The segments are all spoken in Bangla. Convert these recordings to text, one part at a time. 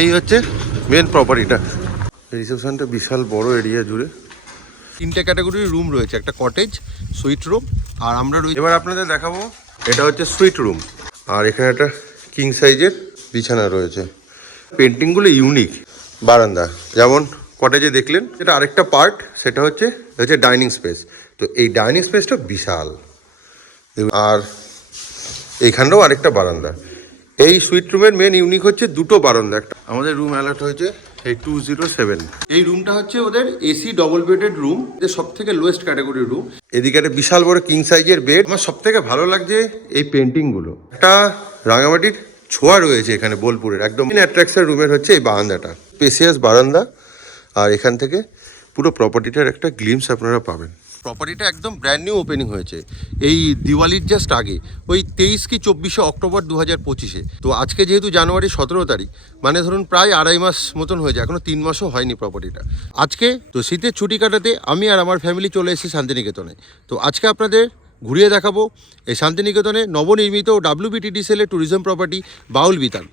এই হচ্ছে মেন প্রপার্টিটা। রিসেপশনটা বিশাল বড় এরিয়া জুড়ে, তিনটে ক্যাটাগরির রুম রয়েছে, একটা কটেজ, সুইট রুম আর আমরা রয়েছে। এবার আপনাদের দেখাবো, এটা হচ্ছে সুইট রুম আর এখানে একটা কিং সাইজের বিছানা রয়েছে। পেন্টিংগুলো ইউনিক। বারান্দা যেমন কটেজে দেখলেন, যেটা আরেকটা পার্ট সেটা হচ্ছে ডাইনিং স্পেস। তো এই ডাইনিং স্পেসটা বিশাল, আর এইখানটাও আরেকটা বারান্দা। এই সুইট রুমের মেন ইউনিক হচ্ছে দুটো বারান্দা। একটা আমাদের রুম অ্যালার্ট হয়েছে এই 207। এই রুমটা হচ্ছে ওদের এসি ডবল বেডেড রুম, সব থেকে লোয়েস্ট ক্যাটাগরির রুম। এদিকে একটা বিশাল বড় কিং সাইজের বেড। আমার সব থেকে ভালো লাগছে এই পেন্টিংগুলো, একটা রাঙামাটির ছোঁয়া রয়েছে এখানে বোলপুরের। একদম অ্যাট্রাকশন রুমের হচ্ছে এই বারান্দাটা, স্পেসিয়াস বারান্দা। আর এখান থেকে পুরো প্রপার্টিটার একটা গ্লিমস আপনারা পাবেন। প্রপার্টিটা একদম ব্র্যান্ড নিউ ওপেনিং হয়েছে এই দিওয়ালির জাস্ট আগে, ওই 23 কি 24 অক্টোবর 2025-এ। তো আজকে যেহেতু জানুয়ারি 17 তারিখ, মানে ধরুন প্রায় 2.5 মাস মতন হয়ে যায়, এখনো 3 মাসও হয়নি প্রপার্টিটা। আজকে তো শীতের ছুটি কাটাতে আমি আর আমার ফ্যামিলি চলে এসেছি শান্তিনিকেতনে। তো আজকে আপনাদের ঘুরিয়ে দেখাবো এই শান্তিনিকেতনে নবনির্মিত WBTDCL ট্যুরিজম প্রপার্টি বাউল বিতান।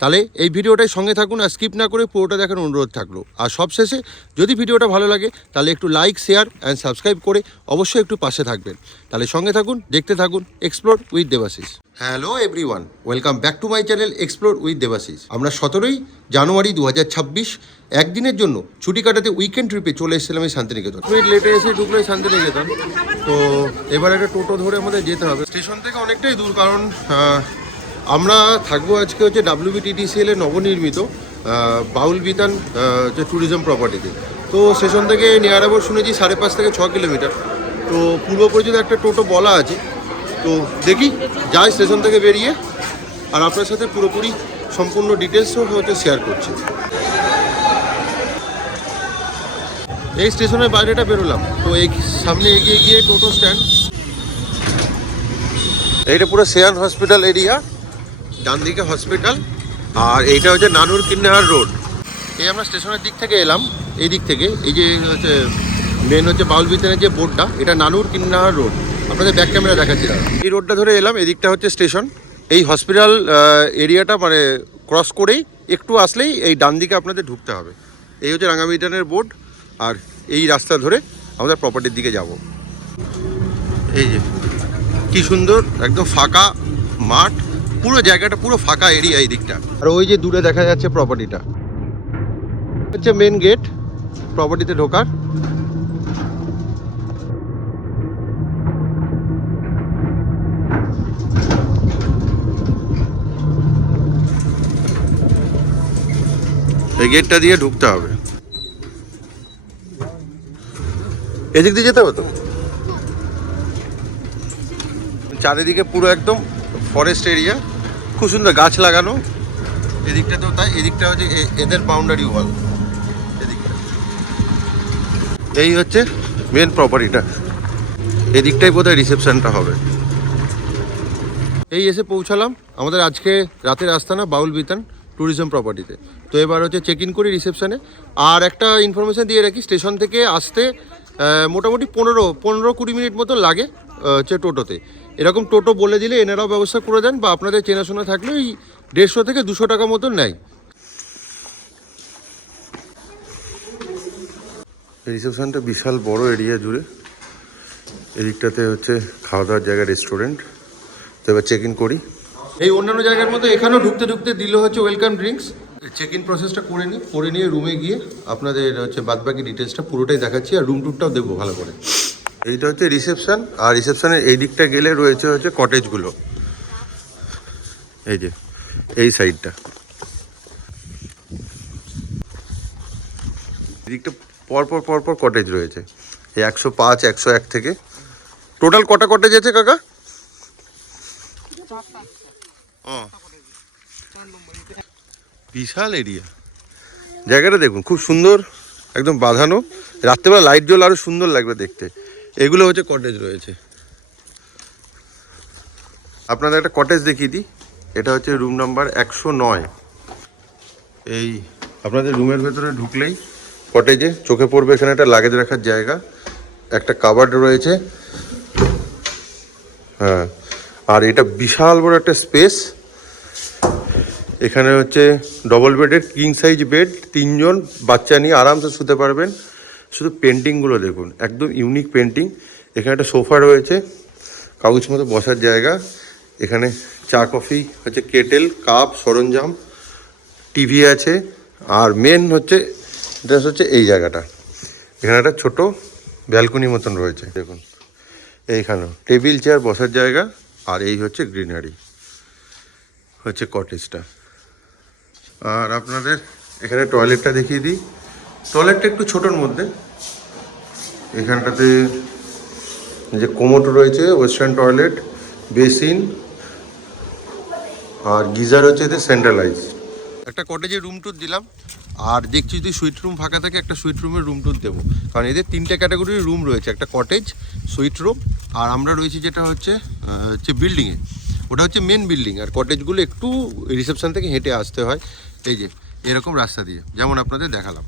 তাহলে এই ভিডিওটাই সঙ্গে থাকুন আর স্কিপ না করে পুরোটা দেখার অনুরোধ থাকলো। আর সবশেষে যদি ভিডিওটা ভালো লাগে তাহলে একটু লাইক, শেয়ার অ্যান্ড সাবস্ক্রাইব করে অবশ্যই একটু পাশে থাকবেন। তাহলে সঙ্গে থাকুন, দেখতে থাকুন explore with Debashis. Hello everyone, welcome back to my channel explore with Debashis. আমরা 17 জানুয়ারি 2026 একদিনের জন্য ছুটি কাটাতে উইকেন্ড ট্রিপে চলে এসেছিলাম এই শান্তিনিকেতন। লেটে এসে ঢুকলো শান্তিনিকেতন। তো এবার একটা টোটো ধরে আমাদের যেতে হবে। স্টেশন থেকে অনেকটাই দূর, কারণ আমরা থাকবো আজকে হচ্ছে WBTDCL নবনির্মিত বাউল বিতান যে ট্যুরিজম প্রপার্টিতে। তো স্টেশন থেকে নিয়ার অ্যাবাউট শুনেছি 5.5 থেকে 6 কিলোমিটার। তো পূর্ব পরিচিত একটা টোটো বলা আছে, তো দেখি যাই স্টেশন থেকে বেরিয়ে, আর আপনার সাথে পুরোপুরি সম্পূর্ণ ডিটেলসও হয়তো শেয়ার করছি। এই স্টেশনের বাইরেটা বেরোলাম, তো এই সামনে এগিয়ে গিয়ে টোটো স্ট্যান্ড। এইটা পুরো সেয়ান হসপিটাল এরিয়া, ডান দিকে হসপিটাল, আর এইটা হচ্ছে নানুর কিন্নাহার রোড। এই আমরা স্টেশনের দিক থেকে এলাম, এই দিক থেকে এই যে হচ্ছে মেন হচ্ছে বাউল বিতানের যে বোর্ডটা, এটা নানুর কিন্নাহার রোড। আপনাদের ব্যাক ক্যামেরা দেখাচ্ছি। এই রোডটা ধরে এলাম, এদিকটা হচ্ছে স্টেশন। এই হসপিটাল এরিয়াটা মানে ক্রস করেই একটু আসলেই এই ডান দিকে আপনাদের ঢুকতে হবে। এই হচ্ছে রাঙাবিতানের বোর্ড, আর এই রাস্তা ধরে আমাদের প্রপার্টির দিকে যাব। এই যে কি সুন্দর একদম ফাঁকা মাঠ, পুরো জায়গাটা পুরো ফাঁকা এরিয়া এই দিকটা। আর ওই যে দূরে দেখা যাচ্ছে প্রপার্টিটা, হচ্ছে মেন গেট প্রপার্টিতে ঢোকার। এই গেটটা দিয়ে ঢুকতে হবে। এদিক দিয়ে যেতে হবে তো। চারিদিকে পুরো একদম ফরেস্ট এরিয়া, খুব সুন্দর গাছ লাগানো। এদিকটাতেও তাই, এদিকটা হচ্ছে এদের বাউন্ডারি ওয়াল। এদিকটা এই হচ্ছে মেন প্রপার্টিটা, এদিকটাই বোধহয় রিসেপশনটা হবে। এই এসে পৌঁছালাম আমাদের আজকে রাতের আস্তানা বাউল বিতান ট্যুরিজম প্রপার্টিতে। তো এবার হচ্ছে চেক ইন করি রিসেপশনে। আর একটা ইনফরমেশান দিয়ে রাখি, স্টেশন থেকে আসতে মোটামুটি 15-20 মিনিট মতো লাগে হচ্ছে টোটোতে। এরকম টোটো বলে দিলে এনারাও ব্যবস্থা করে দেন, বা আপনাদের চেনাশোনা থাকলে এই 150 থেকে 200 টাকা মতন নেয়। রিসেপশনটা বিশাল বড় এরিয়া জুড়ে, এদিকটাতে হচ্ছে খাওয়া দাওয়ার জায়গা, রেস্টুরেন্ট। তো এবার চেক ইন করি। এই অন্যান্য জায়গার মতো এখানেও ঢুকতে দিল হচ্ছে ওয়েলকাম ড্রিঙ্কস। চেক ইন প্রসেসটা করে নিয়ে রুমে গিয়ে আপনাদের হচ্ছে বাদবাকি ডিটেলসটা পুরোটাই দেখাচ্ছি, আর রুম টুরটাও দেখবো ভালো করে। এইটা হচ্ছে রিসেপশন, আর রিসেপশনের এই দিকটা গেলে রয়েছে হচ্ছে কটেজগুলো। এই যে এই সাইডটা, এদিকটা পরপর কটেজ রয়েছে। এই 105, 101 থেকে টোটাল কটা কটেজ আছে কাকা? বিশাল এরিয়া। জায়গাটা দেখুন, খুব সুন্দর, একদম বাঁধানো। রাত্রেবেলা লাইট জ্বলে আরো সুন্দর লাগবে দেখতে। এগুলো হচ্ছে কটেজ রয়েছে। আপনাদের একটা কটেজ দেখিয়ে দিই, এটা হচ্ছে রুম নাম্বার 109। এই আপনাদের রুমের ভেতরে ঢুকলেই কটেজে চোখে পড়বে এখানে একটা লাগেজ রাখার জায়গা, একটা কাবার্ড রয়েছে। হ্যাঁ, আর এটা বিশাল বড় একটা স্পেস। এখানে হচ্ছে ডবল বেডের কিং সাইজ বেড, 3জন বাচ্চা নিয়ে আরামসে শুতে পারবেন। শুধু পেন্টিংগুলো দেখুন, একদম ইউনিক পেন্টিং। এখানে একটা সোফা রয়েছে, কাগজ মতো বসার জায়গা। এখানে চা কফি হচ্ছে, কেটেল, কাপ, সরঞ্জাম, টিভি আছে। আর মেন হচ্ছে ড্রেস হচ্ছে এই জায়গাটা, এখানে একটা ছোটো ব্যালকনি মতন রয়েছে দেখুন। এইখানেও টেবিল চেয়ার বসার জায়গা। আর এই হচ্ছে গ্রিনারি, হচ্ছে কটেজটা। আর আপনাদের এখানে টয়লেটটা দেখিয়ে দিই। টয়লেটটা একটু ছোটোর মধ্যে। এখানটাতে যে কোমোড রয়েছে, ওয়েস্টার্ন টয়লেট, বেসিন, আর গিজার হচ্ছে এতে সেন্ট্রালাইজ। একটা কটেজের রুম ট্যুর দিলাম। আর দেখছি যদি সুইট রুম ফাঁকা থাকে একটা সুইট রুমের রুম ট্যুর দেবো, কারণ এদের 3টে ক্যাটাগরির রুম রয়েছে। একটা কটেজ, সুইট রুম, আর আমরা রয়েছি যেটা হচ্ছে বিল্ডিংয়ে, ওটা হচ্ছে মেন বিল্ডিং। আর কটেজগুলো একটু রিসেপশন থেকে হেঁটে আসতে হয়, এই যে এরকম রাস্তা দিয়ে, যেমন আপনাদের দেখালাম।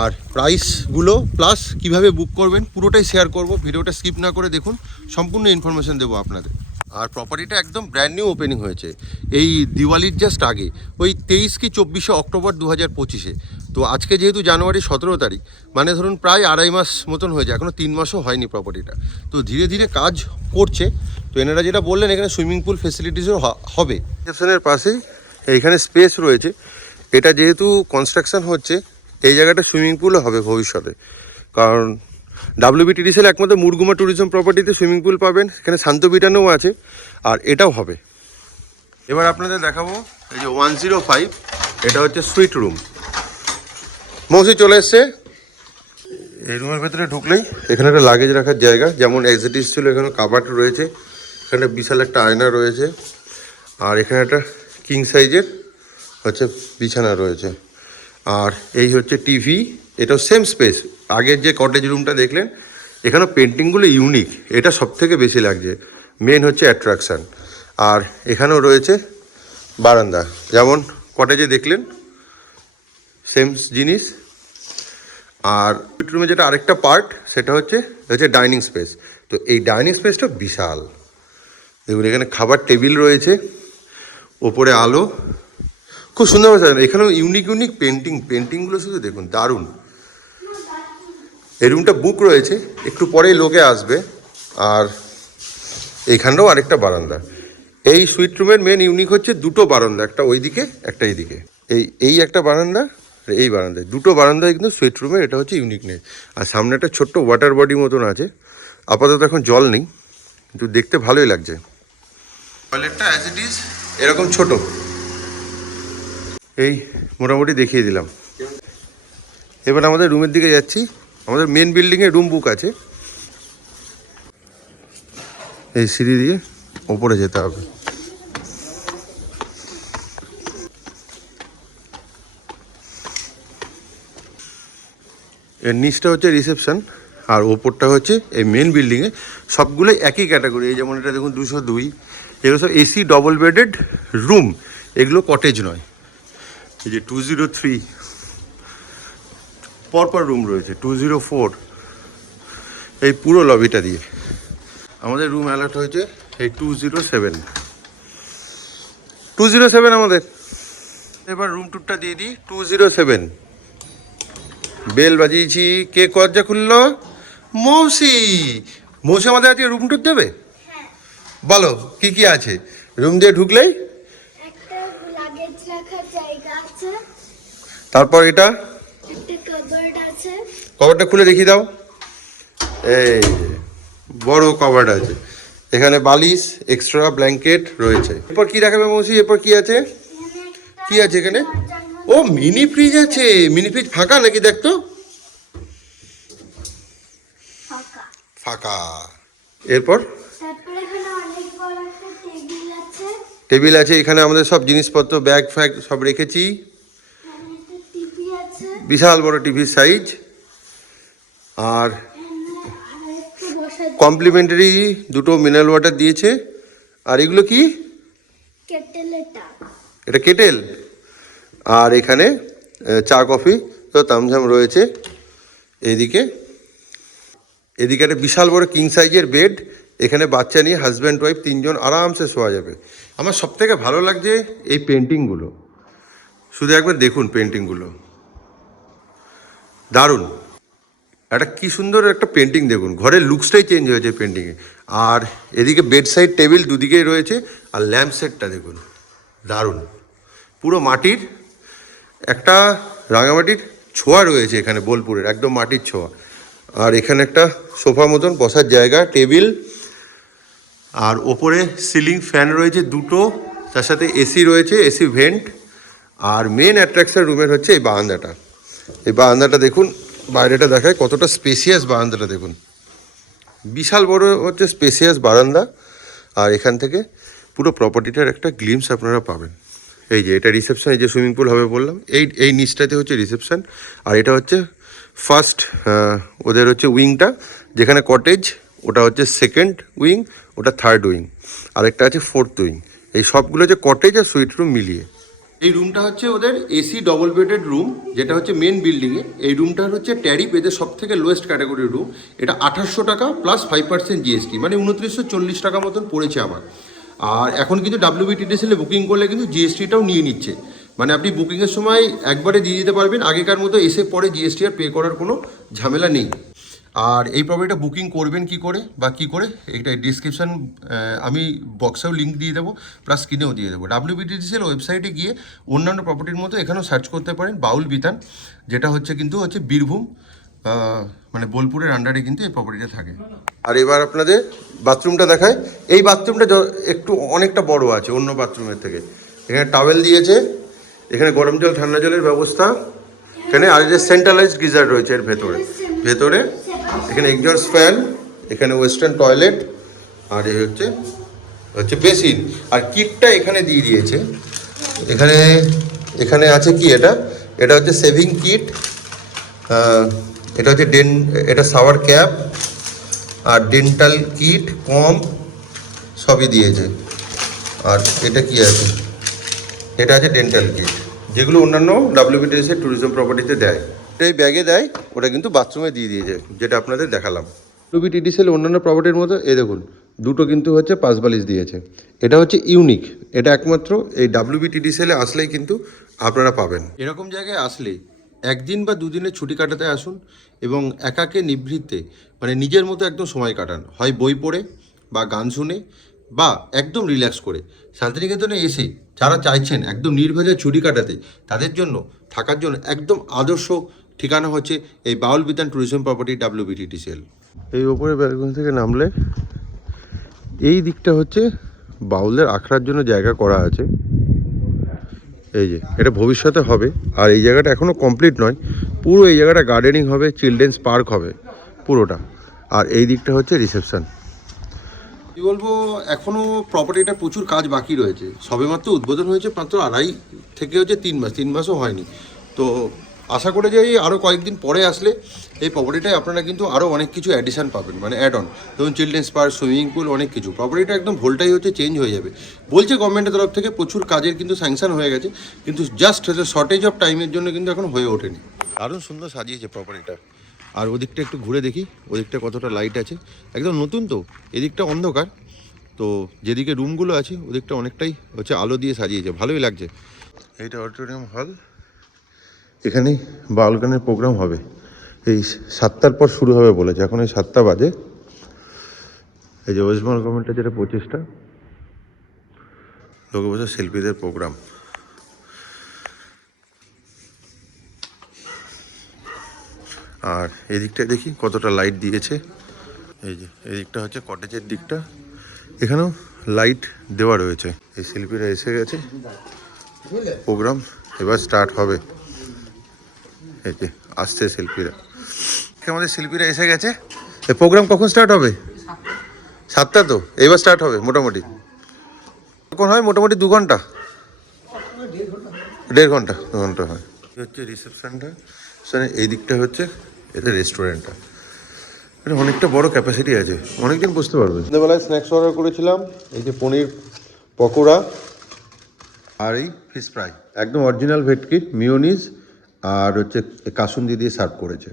আর প্রাইসগুলো প্লাস কিভাবে বুক করবেন পুরোটাই শেয়ার করব, ভিডিওটা স্কিপ না করে দেখুন, সম্পূর্ণ ইনফরমেশন দেবো আপনাদের। আর প্রপার্টিটা একদম ব্র্যান্ড নিউ ওপেনিং হয়েছে এই দিওয়ালির জাস্ট আগে, ওই 23 কি 24 অক্টোবর 2025-এ। তো আজকে যেহেতু জানুয়ারি 17 তারিখ, মানে ধরুন প্রায় 2.5 মাস মতন হয়ে যায়, এখনও 3 মাসও হয়নি প্রপার্টিটা। তো ধীরে ধীরে কাজ করছে। তো এনারা যেটা বললেন, এখানে সুইমিং পুল ফেসিলিটিসও হবে। রিসেপশনের পাশেই এইখানে স্পেস রয়েছে। এটা যেহেতু কনস্ট্রাকশন হচ্ছে, এই জায়গাটা সুইমিং পুলও হবে ভবিষ্যতে, কারণ WBTDCL একমাত্র মুরগুমা ট্যুরিজম প্রপার্টিতে সুইমিং পুল পাবেন। এখানে শান্তবিটানও আছে, আর এটাও হবে। এবার আপনাদের দেখাবো এই যে 105, এটা হচ্ছে সুইট রুম। মৌসি চলে এসছে। এই রুমের ভেতরে ঢুকলেই এখানে একটা লাগেজ রাখার জায়গা, যেমন এক্সিটিস ছিল, এখানে কাবার্ড রয়েছে। এখানে বিশাল একটা আয়না রয়েছে। আর এখানে একটা কিং সাইজের হচ্ছে বিছানা রয়েছে। আর এই হচ্ছে টিভি, এটাও সেম স্পেস। আগের যে কটেজ রুমটা দেখলেন, এখানেও পেন্টিংগুলো ইউনিক, এটা সব থেকে বেশি লাগছে, মেন হচ্ছে অ্যাট্রাকশান। আর এখানেও রয়েছে বারান্দা, যেমন কটেজে দেখলেন, সেম জিনিস। আর বেডরুমে যেটা আরেকটা পার্ট, সেটা হচ্ছে ডাইনিং স্পেস। তো এই ডাইনিং স্পেসটা বিশাল দেখুন। এখানে খাবার টেবিল রয়েছে, ওপরে আলো, খুব সুন্দর হয়েছে। এখানেও ইউনিক পেন্টিংগুলো শুধু দেখুন, দারুণ। এই রুমটা বুক রয়েছে, একটু পরেই লোকে আসবে। আর এইখানেও আরেকটা বারান্দা। এই সুইট রুমের মেন ইউনিক হচ্ছে দুটো বারান্দা, একটা ওইদিকে একটা এইদিকে। এই একটা বারান্দা, এই বারান্দায় দুটো বারান্দায় কিন্তু সুইট রুমের, এটা হচ্ছে ইউনিকনেস। আর সামনে একটা ছোট্ট ওয়াটার বডি মতন আছে, আপাতত এখন জল নেই, কিন্তু দেখতে ভালোই লাগছে। টয়লেটটা অ্যাজ ইট ইজ এরকম ছোট। এই মোটামুটি দেখিয়ে দিলাম। এবার আমাদের রুমের দিকে যাচ্ছি। আমাদের মেন বিল্ডিংয়ে রুম বুক আছে। এই সিঁড়ি দিয়ে ওপরে যেতে হবে। এর নিচটা হচ্ছে রিসেপশন, আর ওপরটা হচ্ছে এই মেন বিল্ডিংয়ে। সবগুলোই একই ক্যাটাগরি। এই যেমন এটা দেখুন 202, এগুলো সব এসি ডবল বেডেড রুম, এগুলো কটেজ নয়। এই যে 203 পরপর রুম রয়েছে, 204 এই পুরো লবিটা দিয়ে। আমাদের রুম অ্যালার্ট হয়েছে এই 207 আমাদের। এবার রুম টুরটা দিয়ে দিই। 207 বেল বাজিয়েছি, কে দরজা খুললো? মৌসি। মৌসি আমাদের আজকে রুম টুর দেবে। বলো কি কি আছে রুম দিয়ে ঢুকলেই? একটা লাগেজ রাখার জায়গা আছে, তারপর এটা একটা কভার্ড আছে। কভারটা খুলে দেখিয়ে দাও। এই বড় কভারড আছে, এখানে বালিশ, এক্সট্রা ব্ল্যাঙ্কেট রয়েছে। এরপর কি দেখাবে মৌসি? এরপর কি আছে? কি আছে এখানে? ও মিনি ফ্রিজ আছে। মিনি ফ্রিজ ফাঁকা নাকি? দেখতো ফাঁকা। এরপর তারপরে এখানে অনেক বড় একটা টেবিল আছে। টেবিল আছে, এখানে আমাদের সব জিনিসপত্র ব্যাগ ফ্যাগ সব রেখেছি। এখানে একটা টিভি আছে, বিশাল বড় টিভির সাইজ। আর আরেকটা বসার কমপ্লিমেন্টারি দুটো মিনারেল ওয়াটার দিয়েছে। আর এগুলো কি? কেটেল। এটা কেটেল। আর এখানে চা কফি তো তামঝাম রয়েছে। এদিকে একটা বিশাল বড় কিং সাইজের বেড। এখানে বাচ্চা নিয়ে হাজব্যান্ড ওয়াইফ 3জন আরামসে শোয়া যাবে। আমার সবথেকে ভালো লাগছে এই পেন্টিংগুলো, শুধু একবার দেখুন পেন্টিংগুলো, দারুণ। একটা কী সুন্দর একটা পেন্টিং দেখুন, ঘরের লুকসটাই চেঞ্জ হয়েছে পেন্টিংয়ে। আর এদিকে বেড সাইড টেবিল দুদিকেই রয়েছে, আর ল্যাম্প সেটটা দেখুন, দারুণ। পুরো মাটির একটা রাঙামাটির ছোঁয়া রয়েছে এখানে, বোলপুরের একদম মাটির ছোঁয়া। আর এখানে একটা সোফা মতন বসার জায়গা, টেবিল, আর ওপরে সিলিং ফ্যান রয়েছে দুটো, তার সাথে এসি রয়েছে, এসি ভেন্ট। আর মেন অ্যাট্রাকশন রুমের হচ্ছে এই বারান্দাটা। এই বারান্দাটা দেখুন, বাইরেটা দেখায় কতটা স্পেসিয়াস বারান্দাটা দেখুন, বিশাল বড় হচ্ছে স্পেসিয়াস বারান্দা। আর এখান থেকে পুরো প্রপার্টিটার একটা গ্লিমস আপনারা পাবেন। এই যে এটা রিসেপশন, এই যে সুইমিং পুল হবে বললাম, এই নিচটাতে হচ্ছে রিসেপশন। আর এটা হচ্ছে ফার্স্ট ওদের হচ্ছে উইংটা, যেখানে কটেজ, ওটা হচ্ছে সেকেন্ড উইং, ওটা থার্ড উইং, আরেকটা আছে ফোর্থ উইং। এই সবগুলো যে কটেজ আর সুইট রুম মিলিয়ে এই রুমটা হচ্ছে ওদের এসি ডবল বেডেড রুম, যেটা হচ্ছে মেন বিল্ডিংয়ে। এই রুমটার হচ্ছে ট্যারিফ এদের সব থেকে লোয়েস্ট ক্যাটাগরির রুম। এটা 2800 টাকা প্লাস 5% জিএসটি, মানে 2940 টাকা মতন পড়েছে আমার। আর এখন কিন্তু WBTDSL বুকিং করলে কিন্তু জিএসটিটাও নিয়ে নিচ্ছে, মানে আপনি বুকিংয়ের সময় একবারে দিয়ে দিতে পারবেন, আগেকার মতো এসে পরে জিএসটি আর পে করার কোনো ঝামেলা নেই। আর এই প্রপার্টিটা বুকিং করবেন কি করে বা কী করে, এটা ডিসক্রিপশান আমি বক্সেও লিঙ্ক দিয়ে দেবো, প্লাস স্ক্রিনেও দিয়ে দেবো। WBTDSL ওয়েবসাইটে গিয়ে অন্যান্য প্রপার্টির মতো এখানেও সার্চ করতে পারেন বাউল বিতান, যেটা হচ্ছে কিন্তু হচ্ছে বীরভূম মানে বোলপুরের আন্ডারে কিন্তু এই প্রপার্টিটা থাকে। আর এবার আপনাদের বাথরুমটা দেখায়। এই বাথরুমটা একটু অনেকটা বড় আছে অন্য বাথরুমের থেকে। এখানে টাওয়েল দিয়েছে, এখানে গরম জল ঠান্ডা জলের ব্যবস্থা, এখানে আর যে সেন্ট্রালাইজড গিজার রয়েছে এর ভেতরে এখানে এক্সস্ট ফ্যান, এখানে ওয়েস্টার্ন টয়লেট, আর এই হচ্ছে বেসিন। আর কিটটা এখানে দিয়ে দিয়েছে। এখানে আছে কি, এটা হচ্ছে সেভিং কিট, এটা হচ্ছে এটা শাওয়ার ক্যাপ আর ডেন্টাল কিট, কম সবই দিয়েছে। আর এটা কি আছে, এটা আছে ডেন্টাল কিট, যেগুলো অন্যান্য WBTDSL ট্যুরিজম প্রপার্টিতে দেয়। এই ব্যাগে দেয়, ওটা কিন্তু বাথরুমে দিয়ে দিয়েছে, যেটা আপনাদের দেখালাম। WBTDSL অন্যান্য প্রপার্টির মতো এই দেখুন দুটো কিন্তু হচ্ছে পাঁচ বালিশ দিয়েছে। এটা হচ্ছে ইউনিক, এটা একমাত্র এই WBTDSL আসলেই কিন্তু আপনারা পাবেন। এরকম জায়গায় আসলে একদিন বা দুদিনের ছুটি কাটাতে আসুন এবং একাকে নিভৃতে মানে নিজের মতো একদম সময় কাটান, হয় বই পড়ে বা গান শুনে বা একদম রিল্যাক্স করে। শান্তিনিকেতনে এসে যারা চাইছেন একদম নির্ভেজাল ছুটি কাটাতে, তাদের জন্য থাকার জন্য একদম আদর্শ ঠিকানা হচ্ছে এই বাউল বিতান ট্যুরিজম প্রপার্টি WBTDSL। এই ওপরে ব্যালকনি থেকে নামলে এই দিকটা হচ্ছে বাউলদের আখড়ার জন্য জায়গা করা আছে। এই যে এটা ভবিষ্যতে হবে, আর এই জায়গাটা এখনও কমপ্লিট নয়, পুরো এই জায়গাটা গার্ডেনিং হবে, চিলড্রেন্স পার্ক হবে পুরোটা। আর এই দিকটা হচ্ছে রিসেপশন। কী বলবো, এখনও প্রপার্টিটা প্রচুর কাজ বাকি রয়েছে, সবেমাত্র উদ্বোধন হয়েছে মাত্র 2.5 থেকে হচ্ছে 3 মাস, 3 মাসও হয়নি। তো আশা করে যে আরও কয়েকদিন পরে আসলে এই প্রপার্টিটায় আপনারা কিন্তু আরও অনেক কিছু অ্যাডিশান পাবেন, মানে অ্যাড অন, ধরুন চিলড্রেন্স পার্ক, সুইমিং পুল, অনেক কিছু। প্রপার্টিটা একদম ভোলটাই হচ্ছে চেঞ্জ হয়ে যাবে বলছে গভর্নমেন্টের তরফ থেকে, প্রচুর কাজের কিন্তু স্যাংশন হয়ে গেছে, কিন্তু জাস্ট হচ্ছে শর্টেজ অফ টাইমের জন্য কিন্তু এখন হয়ে ওঠেনি। দারুণ সুন্দর সাজিয়েছে প্রপার্টিটা। আর ওদিকটা একটু ঘুরে দেখি, ওদিকটা কতটা লাইট আছে, একদম নতুন তো, এদিকটা অন্ধকার, তো যেদিকে রুমগুলো আছে ওদিকটা অনেকটাই হচ্ছে আলো দিয়ে সাজিয়েছে, ভালোই লাগছে। এইটা অডিটোরিয়াম হল, এখানে বাউল গানের প্রোগ্রাম হবে, এই 7টার পর শুরু হবে বলেছে, এখন এই 7টা বাজে। এই যে ওয়েস্ট বেঙ্গল গভর্নমেন্টের যেটা প্রচেষ্টা, লোকে বলছে শিল্পীদের প্রোগ্রাম। আর এদিকটায় দেখি কতটা লাইট দিয়েছে। এই যে এদিকটা হচ্ছে কটেজের দিকটা, এখানেও লাইট দেওয়া রয়েছে। এই শিল্পীরা এসে গেছে, প্রোগ্রাম এবার স্টার্ট হবে। এই যে আসছে শিল্পীরা, আমাদের শিল্পীরা এসে গেছে। এই প্রোগ্রাম কখন স্টার্ট হবে? 7টা তো, এইবার স্টার্ট হবে মোটামুটি। কখন হয়? মোটামুটি 2 ঘন্টা, 1.5 ঘন্টা, 2 ঘন্টা হয়। হচ্ছে রিসেপশনটা, এই দিকটা হচ্ছে এটা রেস্টুরেন্টটা, এটা অনেকটা বড় ক্যাপাসিটি আছে, অনেকদিন বসতে পারবে। সন্ধ্যেবেলায় স্ন্যাক্স অর্ডার করেছিলাম, এই যে পনির পকোড়া আর এই ফিশ ফ্রাই, একদম অরিজিনাল ভেটকি, মিওনিজ আর হচ্ছে কাসুন্দি দিয়ে সার্ভ করেছে।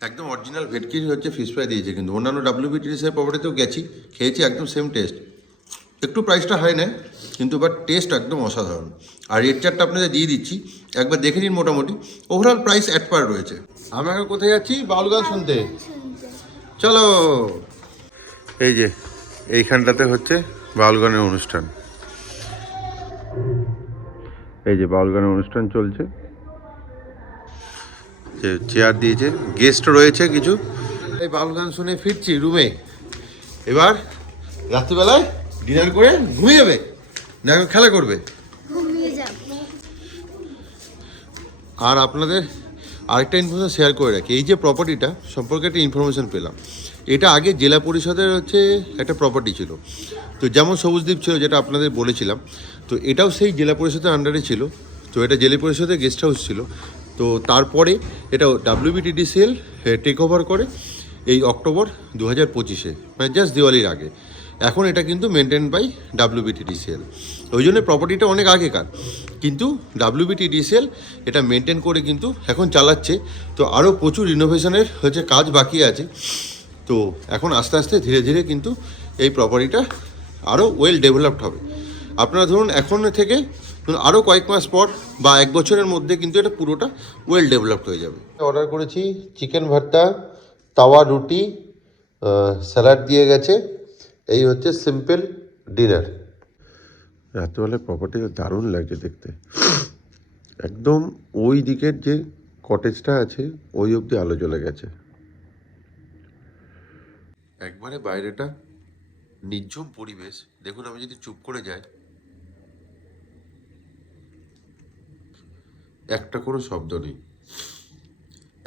একদম অরিজিনাল ভেটকির হচ্ছে ফিশ ফ্রাই দিয়েছে, কিন্তু অন্যান্য WBTDSL প্রপার্টিতেও গেছি, খেয়েছি, একদম সেম টেস্ট। একটু প্রাইসটা হাই নেয়, কিন্তু বাট টেস্ট একদম অসাধারণ। আর রেট চার্টটা আপনাদের দিয়ে দিচ্ছি, একবার দেখে নিন। মোটামুটি ওভারঅল প্রাইস অ্যাট পার রয়েছে। আমরা এখন কোথায় যাচ্ছি? বাউল গান শুনতে। শুনতে চলো। এই যে এইখানটাতে হচ্ছে বাউল গানের অনুষ্ঠান। এই যে বাউল গানের অনুষ্ঠান চলছে, যে চেয়ার দিয়েছে, গেস্ট রয়েছে কিছু। এই বাউল গান শুনে ফিরছি রুমে। এবার রাত্রিবেলায় ডিনার করে ঘুমিয়ে যাবে না, এখন খেলা করবে। ঘুমিয়ে যাব। আর আপনাদের আরেকটা ইনফরমেশন শেয়ার করে রাখি, এই যে প্রপার্টিটা সম্পর্কে একটা ইনফরমেশন পেলাম। এটা আগে জেলা পরিষদের হচ্ছে একটা প্রপার্টি ছিল। তো যেমন সবুজদ্বীপ ছিল, যেটা আপনাদের বলেছিলাম, তো এটাও সেই জেলা পরিষদের আন্ডারে ছিল। তো এটা জেলা পরিষদের গেস্ট হাউস ছিল। তো তারপরে এটা WBTDCL টেক ওভার করে এই অক্টোবর 2025-এ, মানে জাস্ট দিওয়ালির আগে। এখন এটা কিন্তু মেনটেন বাই WBTDCL। ওই জন্য প্রপার্টিটা অনেক আগেকার, কিন্তু WBTDCL এটা মেনটেন করে কিন্তু এখন চালাচ্ছে। তো আরও প্রচুর রিনোভেশনের হচ্ছে কাজ বাকি আছে। তো এখন আস্তে আস্তে ধীরে ধীরে কিন্তু এই প্রপার্টিটা আরও ওয়েল ডেভেলপড হবে। আপনারা ধরুন এখন থেকে আরও কয়েক মাস পর বা 1 বছরের মধ্যে কিন্তু এটা পুরোটা ওয়েল ডেভেলপড হয়ে যাবে। অর্ডার করেছি চিকেন ভর্তা, তাওয়া রুটি, স্যালাড দিয়ে গেছে। এই হচ্ছে সিম্পল ডিনার। রাত্রিবেলায় প্রপার্টিটা দারুণ লাগছে দেখতে। একদম ওই দিকের যে কটেজটা আছে ওই অবধি আলো জ্বলে গেছে। একবারে বাইরেটা নির্ঝুম পরিবেশ। দেখুন, আমি যদি চুপ করে যাই, একটা কোনো শব্দ নেই,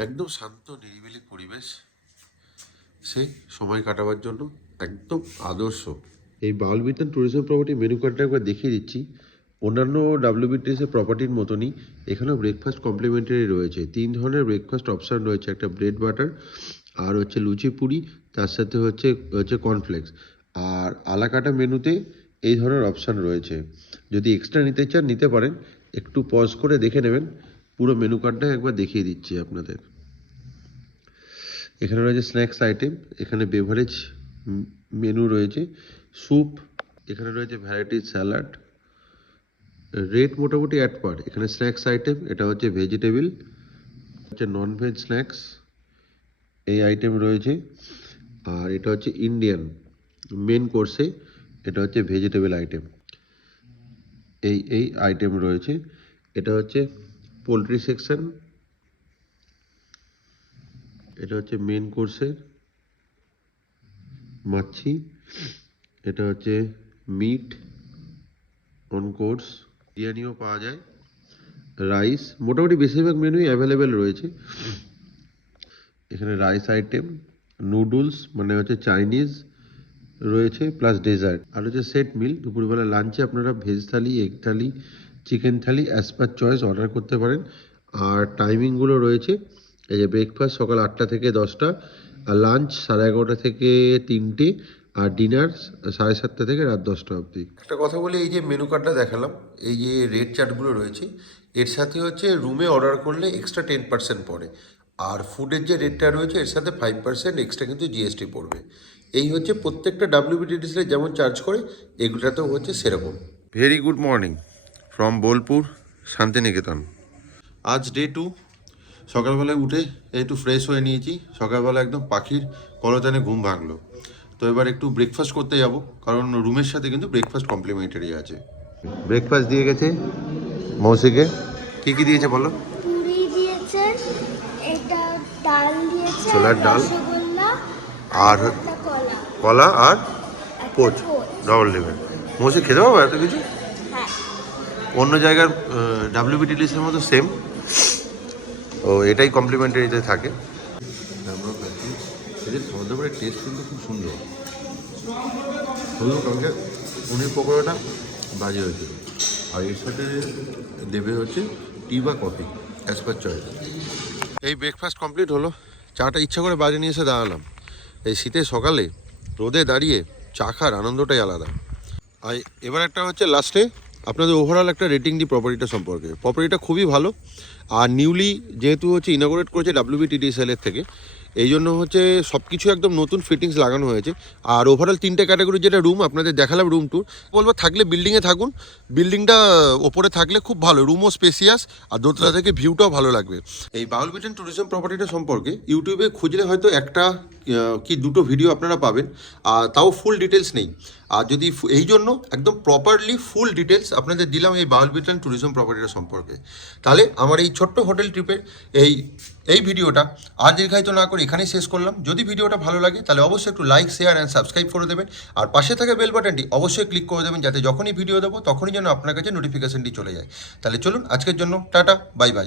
একদম শান্ত নিরিবিলি পরিবেশ। সেই সময় কাটাবার জন্য একদম আদর্শ। এই বাউল বিতান ট্যুরিজম প্রপার্টি মেনু কার্ডটা একবার দেখিয়ে দিচ্ছি। অন্যান্য WBTDCL প্রপার্টির মতনই এখানেও ব্রেকফাস্ট কমপ্লিমেন্টারি রয়েছে। 3 ধরনের ব্রেকফাস্ট অপশান রয়েছে, একটা ব্রেড বাটার, আর হচ্ছে লুচি পুরি, তার সাথে হচ্ছে কর্নফ্লেক্স। আর আলাকাটা মেনুতে এই ধরনের অপশান রয়েছে। যদি এক্সট্রা নিতে চান নিতে পারেন। একটু পজ করে দেখে নেবেন। পুরো মেনু কার্ডটা একবার দেখিয়ে দিচ্ছি আপনাদের। এখানে রয়েছে স্ন্যাক্স আইটেম, এখানে বেভারেজ মেনু রয়েছে, স্যুপ, এখানে রয়েছে ভ্যারাইটি স্যালাড। রেট মোটামুটি অ্যাট পার। এখানে স্ন্যাক্স আইটেম, এটা হচ্ছে ভেজিটেবল, হচ্ছে ননভেজ স্ন্যাক্স এই আইটেম রয়েছে। আর এটা হচ্ছে ইন্ডিয়ান মেন কোর্সে, এটা হচ্ছে ভেজিটেবল আইটেম। এই আইটেম রয়েছে। এটা হচ্ছে পোলট্রি সেকশন, এটা হচ্ছে মেন কোর্সের মাছি, এটা হচ্ছে মিট অন কোর্স। বিরিয়ানিও পাওয়া যায়, রাইস, মোটামুটি বেশিরভাগ মেনুই অ্যাভেলেবেল রয়েছে। এখানে রাইস আইটেম, নুডলস মানে হচ্ছে চাইনিজ রয়েছে, প্লাস ডেজার্ট। আর হচ্ছে সেট মিল। দুপুরবেলা লাঞ্চে আপনারা ভেজ থালি, এগ থালি, চিকেন থালি অ্যাজ পার চয়েস অর্ডার করতে পারেন। আর টাইমিংগুলো রয়েছে, এই যে ব্রেকফাস্ট সকাল 8টা থেকে 10টা, আর লাঞ্চ 11:30 থেকে 3টে, আর ডিনার 7:30 থেকে রাত 10টা অবধি। একটা কথা বলি, এই যে মেনু কার্ডটা দেখালাম, এই যে রেট চার্টগুলো রয়েছে, এর সাথে হচ্ছে রুমে অর্ডার করলে এক্সট্রা 10% পড়ে। আর ফুডের যে রেটটা রয়েছে এর সাথে 5% এক্সট্রা কিন্তু GST পড়বে। এই হচ্ছে প্রত্যেকটা WBTDCL যেমন চার্জ করে, এগুলোতেও হচ্ছে সেরকম। Very good morning from Bolpur Santiniketan. আজ ডে 2। সকালবেলায় উঠে একটু ফ্রেশ হয়ে নিয়েছি। সকালবেলা একদম পাখির কলতানে ঘুম ভাঙলো। তো এবার একটু ব্রেকফাস্ট করতে যাব, কারণ রুমের সাথে কিন্তু ব্রেকফাস্ট কমপ্লিমেন্টারি আছে। ব্রেকফাস্ট দিয়ে গেছে মৌসিকে। কি কি দিয়েছে বলো? পুরি দিয়েছে, এটা ডাল দিয়েছে, ছোলার ডাল, রসগোল্লা, আর একটা কলা। কলা আর একটা পোচ ডবল ডিমের। মৌসি খেতে পাবো এত কিছু? হ্যাঁ। অন্য জায়গার WBTDCL মতো সেম, ও এটাই কমপ্লিমেন্টারিতে থাকে। এদের খাবার দাবারের টেস্ট কিন্তু খুব সুন্দর। শুধু কালকে পনির পকোড়াটা বাজে হয়েছিল। আর এর সাথে দেবে হচ্ছে টি বা কফি অ্যাজ পার চয়েস। এই ব্রেকফাস্ট কমপ্লিট হলো। চাটা ইচ্ছা করে বাইরে নিয়ে এসে দাঁড়ালাম। এই শীতের সকালে রোদে দাঁড়িয়ে চা খাওয়ার আনন্দটাই আলাদা। আর এবার একটা হচ্ছে লাস্টে আপনাদের ওভারঅল একটা রেটিং দিই প্রপার্টিটা সম্পর্কে। প্রপার্টিটা খুবই ভালো। আর নিউলি যেহেতু হচ্ছে ইনঅগ্রেট করেছে WBTDCL এর থেকে, এই জন্য হচ্ছে সব কিছু একদম নতুন ফিটিংস লাগানো হয়েছে। আর ওভারঅল 3টে ক্যাটাগরি যেটা রুম আপনাদের দেখালাম রুম ট্যুর, বলবো থাকলে বিল্ডিংয়ে থাকুন, বিল্ডিংটা ওপরে থাকলে খুব ভালো, রুমও স্পেসিয়াস আর দোতলা থেকে ভিউটাও ভালো লাগবে। এই বাউল বিটেন ট্যুরিজম প্রপার্টিটা সম্পর্কে ইউটিউবে খুঁজলে হয়তো একটা কি দুটো ভিডিও আপনারা পাবেন, আর তাও ফুল ডিটেলস নেই। আর যদি এই জন্য একদম প্রপারলি ফুল ডিটেলস আপনাদের দিলাম এই বাউল বিটেন ট্যুরিজম প্রপার্টিটা সম্পর্কে, তাহলে আমার এই ছোট্ট হোটেল ট্রিপের এই ভিডিওটা আর দীর্ঘায়িত না করে এখানেই শেষ করলাম। যদি ভিডিওটা ভালো লাগে তাহলে অবশ্যই একটু লাইক, শেয়ার অ্যান্ড সাবস্ক্রাইব করে দেবেন। আর পাশে থাকা বেল বাটনটি অবশ্যই ক্লিক করে দেবেন, যাতে যখনই ভিডিও দেবো তখনই যেন আপনার কাছে নোটিফিকেশনটি চলে যায়। তাহলে চলুন আজকের জন্য টাটা, বাই বাই।